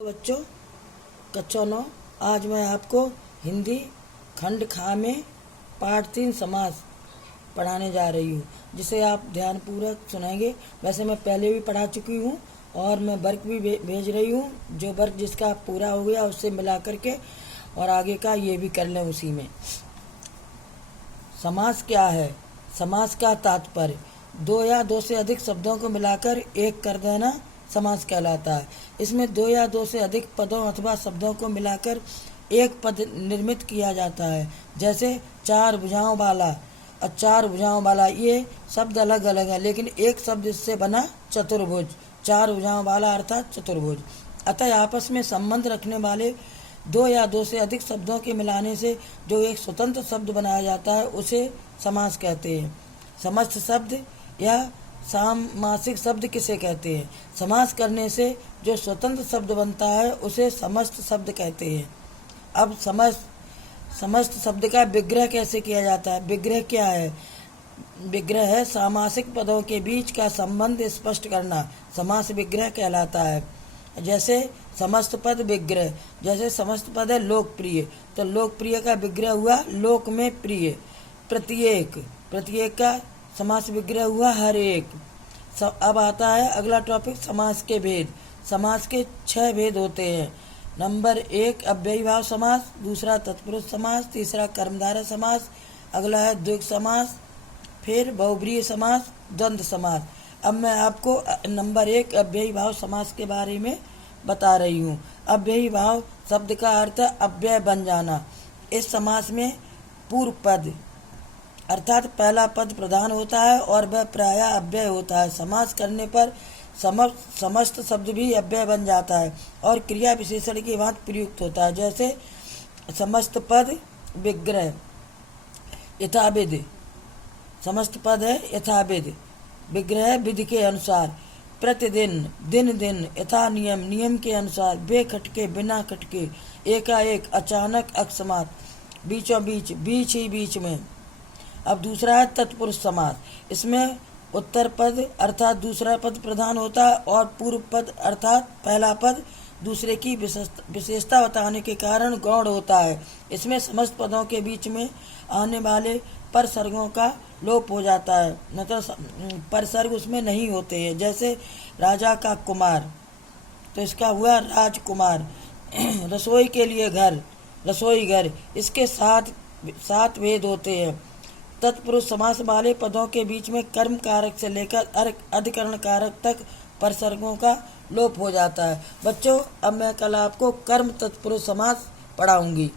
बच्चों, कक्षा 9। आज मैं आपको हिंदी खंड खा में पाठ 3 समास पढ़ाने जा रही हूँ, जिसे आप ध्यानपूर्वक सुनेंगे। वैसे मैं पहले भी पढ़ा चुकी हूँ और मैं वर्क भी भेज रही हूँ। जो वर्क जिसका पूरा हो गया उससे मिला करके और आगे का ये भी कर लें उसी में। समास क्या है? समास का तात्पर्य दो या दो से अधिक शब्दों को मिलाकर एक कर देना समास कहलाता है। इसमें दो या दो से अधिक पदों अथवा शब्दों को मिलाकर एक पद निर्मित किया जाता है। जैसे चार भुजाओं वाला और चार भुजाओं वाला, ये शब्द अलग अलग है, लेकिन एक शब्द इससे बना चतुर्भुज। चार भुजाओं वाला अर्थात चतुर्भुज। अतः आपस में संबंध रखने वाले दो या दो से अधिक शब्दों के मिलाने से जो एक स्वतंत्र शब्द बनाया जाता है उसे समास कहते हैं। समस्त शब्द या सामासिक शब्द किसे कहते हैं? समास करने से जो स्वतंत्र शब्द बनता है उसे समस्त शब्द कहते हैं। अब समस्त शब्द का विग्रह कैसे किया जाता है? विग्रह क्या है? विग्रह है सामासिक पदों के बीच का संबंध स्पष्ट करना, समास विग्रह कहलाता है। जैसे समस्त पद विग्रह, जैसे समस्त पद है लोकप्रिय, तो लोकप्रिय का विग्रह हुआ लोक में प्रिय। प्रत्येक, प्रत्येक का समास विग्रह हुआ हर एक। अब आता है अगला टॉपिक, समास के भेद। समास के 6 भेद होते हैं। नंबर 1 अव्ययीभाव समास, दूसरा तत्पुरुष समास, तीसरा कर्मधारय समास, अगला है द्विग समास, फिर बहुब्रीहि समास, द्वंद्व समास। अब मैं आपको नंबर 1 अव्ययीभाव समास के बारे में बता रही हूँ। अव्ययीभाव शब्द का अर्थ है अव्यय बन जाना। इस समास में पूर्व पद अर्थात पहला पद प्रधान होता है और वह प्रायः अव्यय होता है। समास करने पर समस्त शब्द भी अव्यय बन जाता है और क्रिया विशेषण के बाद प्रयुक्त होता है। जैसे समस्त पद विग्रह यथाविध, समस्त पद है यथाविध, विग्रह विधि के अनुसार, प्रतिदिन, दिन दिन, यथा नियम, नियम के अनुसार, बेखटके बिना खटके, एकाएक, अचानक, अकस्मात, बीचों बीच, बीच ही बीच में। अब दूसरा है तत्पुरुष समास। इसमें उत्तर पद अर्थात दूसरा पद प्रधान होता है और पूर्व पद अर्थात पहला पद दूसरे की विशेषता बताने के कारण गौण होता है। इसमें समस्त पदों के बीच में आने वाले परसर्गों का लोप हो जाता है, मतलब परसर्ग उसमें नहीं होते हैं। जैसे राजा का कुमार, तो इसका हुआ राजकुमार। रसोई के लिए घर, रसोई घर। इसके 7 भेद होते हैं। तत्पुरुष समास वाले पदों के बीच में कर्म कारक से लेकर अधिकरण कारक तक परसर्गों का लोप हो जाता है। बच्चों, अब मैं कल आपको कर्म तत्पुरुष समास पढ़ाऊंगी।